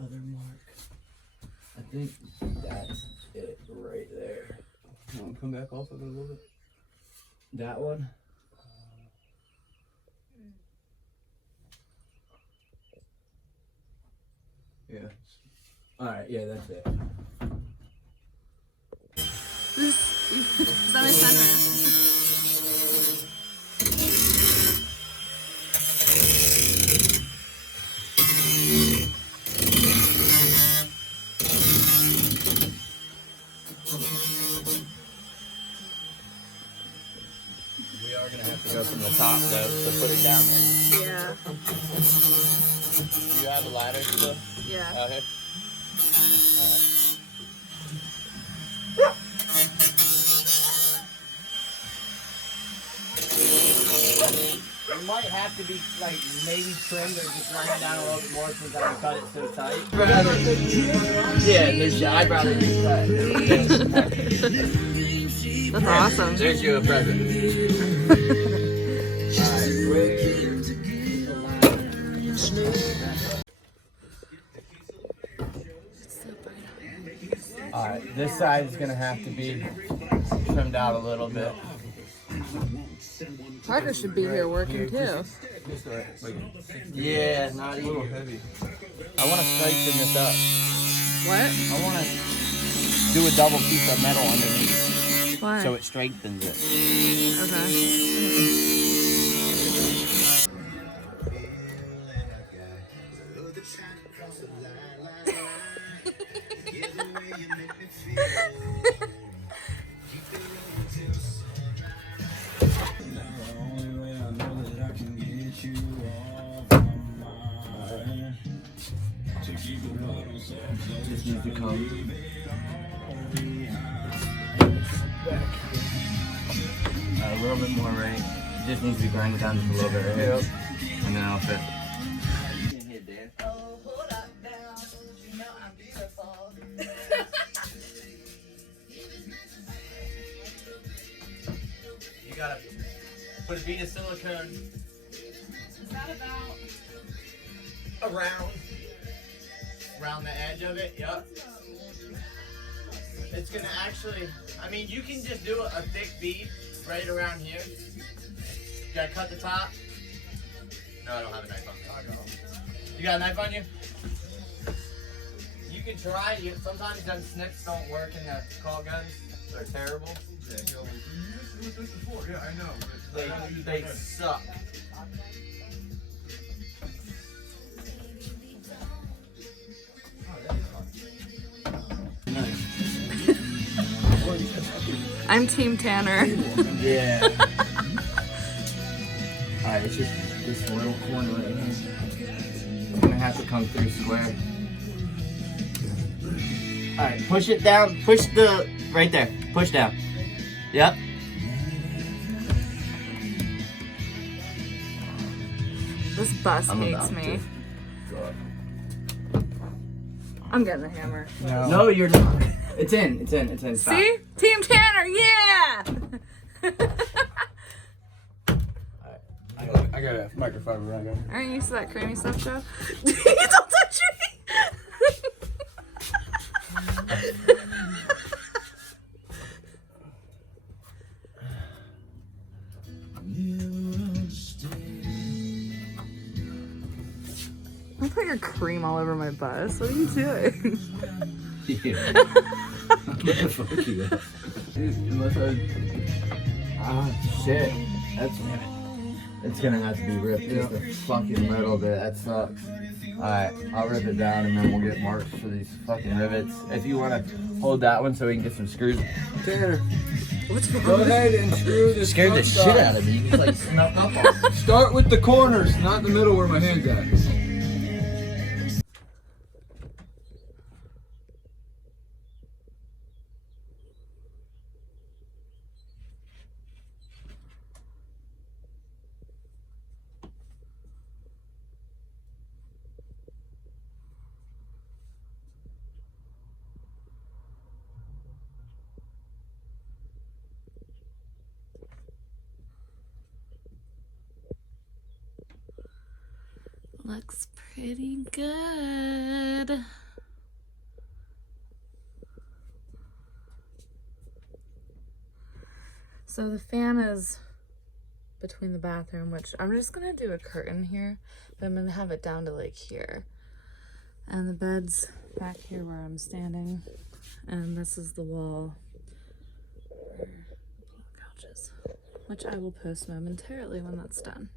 other mark. I think that's it right there. Come back off of it a little bit. That one? Yeah. Alright, yeah, that's it. Is that my sunroof? We are gonna have to go from the top though to put it down there. Yeah. Do you have a ladder still? Yeah. Out here? Alright. It might have to be like maybe trimmed or just run down a little bit more since I cut it so tight. Yeah, I'd rather be cut. That's awesome. There's you a present. Alright, this side is gonna have to be trimmed out a little bit. Parker should be here working too. Yeah, not even. A little heavy. I want to straighten this up. What? I want to do a double piece of metal underneath. Why? So it strengthens it. Okay. Just need to come a little bit more right. Just needs to be grinded down just a little bit right. Yep. And then I'll fit. You gotta put a bead of silicone. Is that about around the edge of it? Yep. It's gonna actually, I mean, you can just do a thick bead right around here. You gotta cut the top. No, I don't have a knife on me. You got a knife on you? You can try. Sometimes them snips don't work in the call guns. They're terrible. Yeah, I know. They suck. I'm Team Tanner. Yeah. Alright, it's just this little corner right here. I'm gonna have to come through square. Alright, push it down. Push the, right there. Push down. Yep. This bus hates me. I'm getting the hammer. No, you're not. It's in. Stop. See? Team Tanner, yeah! I got a microfiber right here. Aren't you used to that creamy stuff, Joe? Don't touch me! Don't put your cream all over my bus. What are you doing? Yeah. Fuck you. Ah, shit. It's gonna have to be ripped. Just a fucking little bit. That sucks. Alright, I'll rip it down and then we'll get marks for these fucking rivets. If you wanna hold that one so we can get some screws. Tanner, What's wrong? go ahead and screw this. Scared the shit out of me. You just like snuck up on me. Start with the corners, not the middle where my hand's at. Looks pretty good. So the fan is between the bathroom, which I'm just gonna do a curtain here, but I'm gonna have it down to like here. And the bed's back here where I'm standing. And this is the wall where the couch is, which I will post momentarily when that's done.